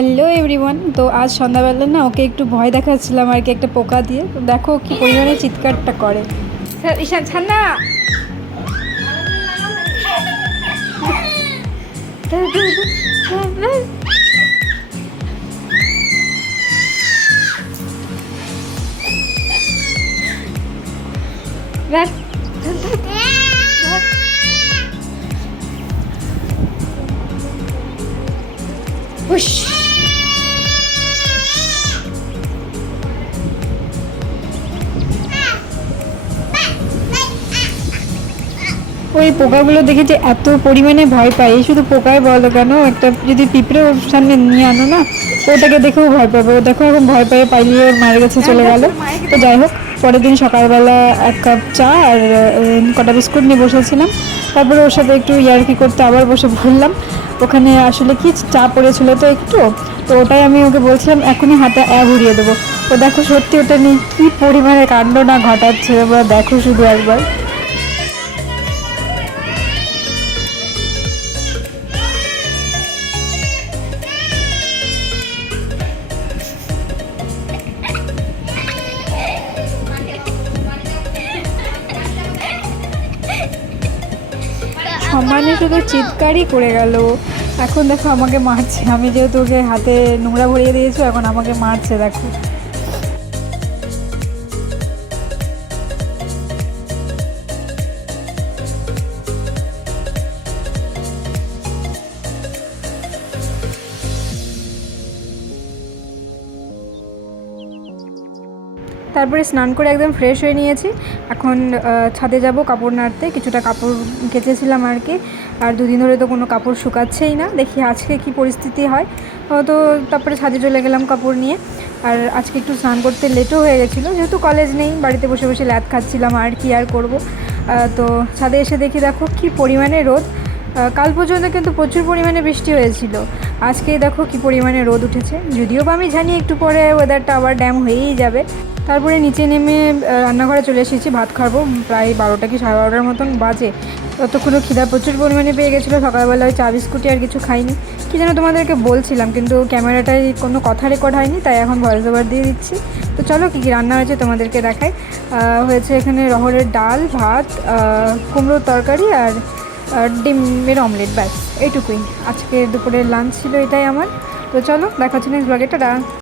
Hello everyone তো আজ সন্ধ্যাবেলা না ওকে একটু ভয় দেখাচ্ছিলাম আর কি, একটা পোকা দিয়ে। তো দেখো কি পরিমাণে চিৎকারটা করে। ঈশান ছান্না রাখ ওই পোকাগুলো দেখে যে এত পরিমাণে ভয় পাই শুধু পোকায় বলো কেন? একটা যদি পিঁপড়ে ওর সামনে নিয়ে আনো না, ওটাকে দেখেও ভয় পাবে। ও দেখো এখন ভয় পেয়ে পালিয়ে ওর মায়ের কাছে চলে গেল। তো যাই হোক, পরের দিন সকালবেলা এক কাপ চা আর কটা বিস্কুট নিয়ে বসেছিলাম। তারপরে ওর সাথে একটু ইয়ার্কি করতে আবার বসে বললাম ওখানে আসলে কি চা পড়েছিল তো একটু? তো ওটাই আমি ওকে বলছিলাম, এখনই হাতে অ্যা ঘুরিয়ে দেবো। তো দেখো সত্যি ওটা নিয়ে কী পরিমাণে কাণ্ড না ঘটাচ্ছে দেখো শুধু একবার। সমানে শুধু চিৎকারই করে গেল। এখন দেখো আমাকে মারছে। আমি যেহেতু ওকে হাতে নোংরা ভরিয়ে দিয়েছ, এখন আমাকে মারছে, দেখো। তারপরে স্নান করে একদম ফ্রেশ হয়ে নিয়েছি। এখন ছাদে যাব কাপড় নাড়তে। কিছুটা কাপড় কেচেছিলাম আর কি। আর দুদিন ধরে তো কোনো কাপড় শুকাচ্ছেই না। দেখি আজকে কি পরিস্থিতি হয়। তো তারপরে ছাদে চলে গেলাম কাপড় নিয়ে। আর আজকে একটু স্নান করতে লেটও হয়ে গেছিল। যেহেতু কলেজ নেই, বাড়িতে বসে বসে ল্যাদ খাচ্ছিলাম, আর কি আর করব? তো ছাদে এসে দেখি দেখো কি পরিমাণে রোদ। কাল পর্যন্ত কিন্তু প্রচুর পরিমাণে বৃষ্টি হয়েছিল। আজকে দেখো কি পরিমাণে রোদ উঠেছে। যদিও বা আমি জানি একটু পরে ওয়েদারটা আবার ড্যাম হয়েই যাবে। তারপরে নিচে নেমে রান্নাঘরে চলে এসেছি, ভাত খাব প্রায় বারোটা কি সাড়ে বারোটার মতন বাজে। ততক্ষণও খিদা প্রচুর পরিমাণে পেয়ে গেছিল, সকালবেলা ওই চা বিস্কুটি আর কিছু খাইনি। কি যেন তোমাদেরকে বলছিলাম, কিন্তু ক্যামেরাটায় কোনো কথা রেকর্ড হয়নি, তাই এখন ভয়েস ওভার দিয়ে দিচ্ছি। তো চলো, কী কী রান্না হয়েছে তোমাদেরকে দেখাই। হয়েছে এখানে রহরের ডাল, ভাত কুমড়োর তরকারি আর ডিমের অমলেট ব্যাস, এইটুকুই। আজকে দুপুরের লাঞ্চ ছিল এটাই আমার। তো চলো, দেখা হচ্ছে নেক্সট ব্লগে টাটা।